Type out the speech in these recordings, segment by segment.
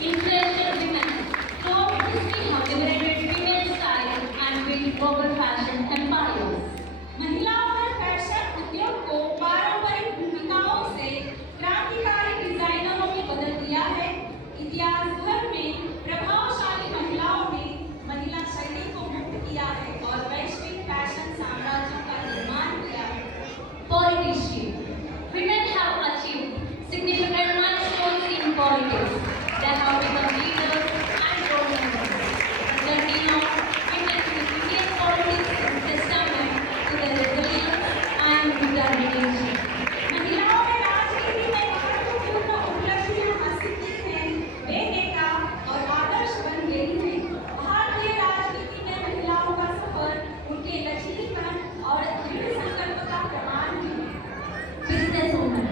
Influential women throughout history have liberated female style and built global fashion empires. महिलाओं ने fashion उद्योग को पारंपरिक भूमिकाओं से क्रांतिकारी डिजाइनरों में बदल दिया है। इतिहास भर में प्रभावशाली महिलाओं ने महिला शैली को मुक्त किया है और वैश्विक फैशन साम्राज्य का निर्माण किया है। Politician. Women have achieved significant milestones in politics. They have become leaders and role models. The journey of women in Indian politics is testament to their resilience and determination. महिलाओं ने राजनीति में महत्वपूर्ण उपलब्धियां हासिल की हैं। वे नेता और आदर्श बन गई हैं। भारतीय राजनीति में महिलाओं का सफर उनके लचीलेपन और दृढ़ संकल्प का प्रमाण है। Businesswomen.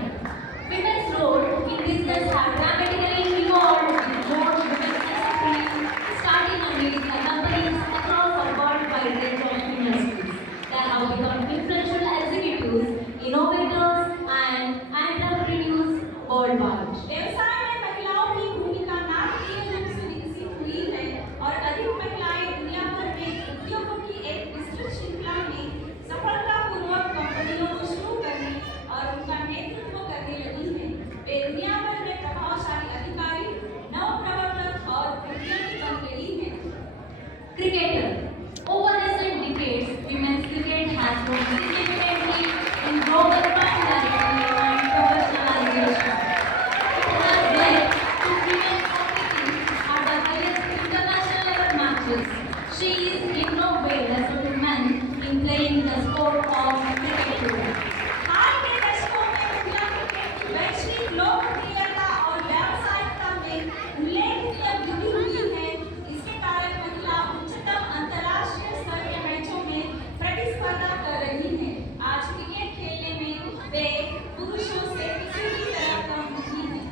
Women's role in business have dramatically evolved with more women entrepreneurs starting American companies across the worldwide range of industries. They have become influential executives, innovators, and entrepreneurs worldwide. व्यवसाय में महिलाओं की भूमिका नाटकीय रूप से विकसित हुई है और अधिक महिलाएं दुनिया भर में उद्योगों की एक विस्तृत श्रृंखला में सफलतापूर्वक कंपनियों को शुरू करने और उनका नेतृत्व करने लगी हैं। वे दुनिया भर में प्रभावशाली अधिकारी, नवप्रवर्तक और वैज्ञानिक बन गई हैं। Cricketer. Over recent decades, women's cricket has grown significantly in global popularity and professionalization. It has led to women competing at the highest international level matches. She is in no way lesser to men in playing the sport of cricket too. हाल के दशकों में महिला cricket की वैश्विक लोकप्रियता और व्यावसायिकता में उल्लेखनीय वृद्धि हुई है। इसके कारण महिला उच्चतम अंतर्राष्ट्रीय स्तर के मैचों में प्रतिस्पर्धा कर रही हैं। आज क्रिकेट खेलने में वे पुरुषों से किसी भी तरह कम नहीं हैं।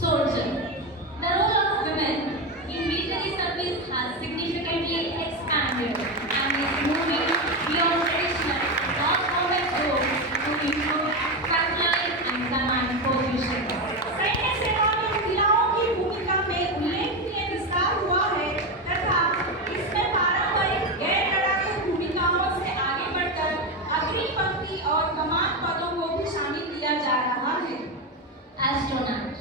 Soldier. The role of women in military service has significantly expanded and is moving beyond traditional non-combat roles to include frontline and command positions. सैन्य सेवा में महिलाओं की भूमिका में उल्लेखनीय विस्तार हुआ है तथा इसमें पारंपरिक गैर लड़ाकू भूमिकाओं से आगे बढ़कर अग्रिम पंक्ति और कमान पदों को भी शामिल किया जा रहा है। Astronaut.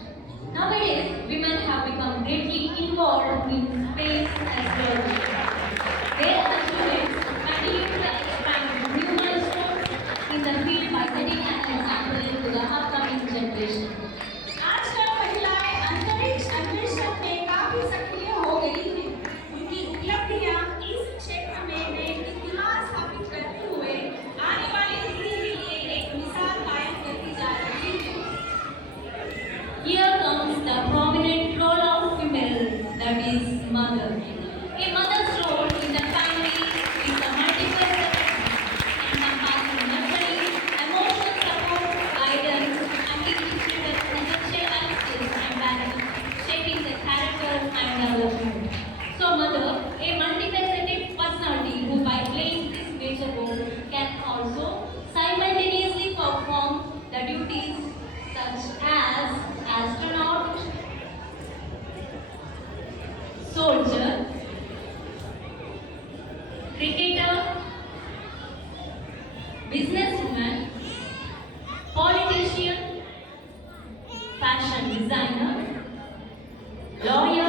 Nowadays, women have become greatly involved in space exploration. Their achievements continue to expand new milestones in the field by setting an example to the upcoming generation. आजकल महिलाएं अंतरिक्ष अन्वेषण में काफी सक्रिय हो गई हैं। उनकी उपलब्धियां इस क्षेत्र में नए कीर्तिमान स्थापित करते हुए आने वाली पीढ़ी के लिए एक मिसाल कायम करती जा रही है। Here comes the prominent role of female, that is mother. A mother's role in the family is a multifaceted encompassing nurturing, emotional support, guidance, and teaching children essential life skills and values, shaping their character and development. So mother, a multifaceted personality who by playing this major role can also simultaneously perform the duties such as astronaut, soldier, cricketer, businesswoman, politician, fashion designer, lawyer,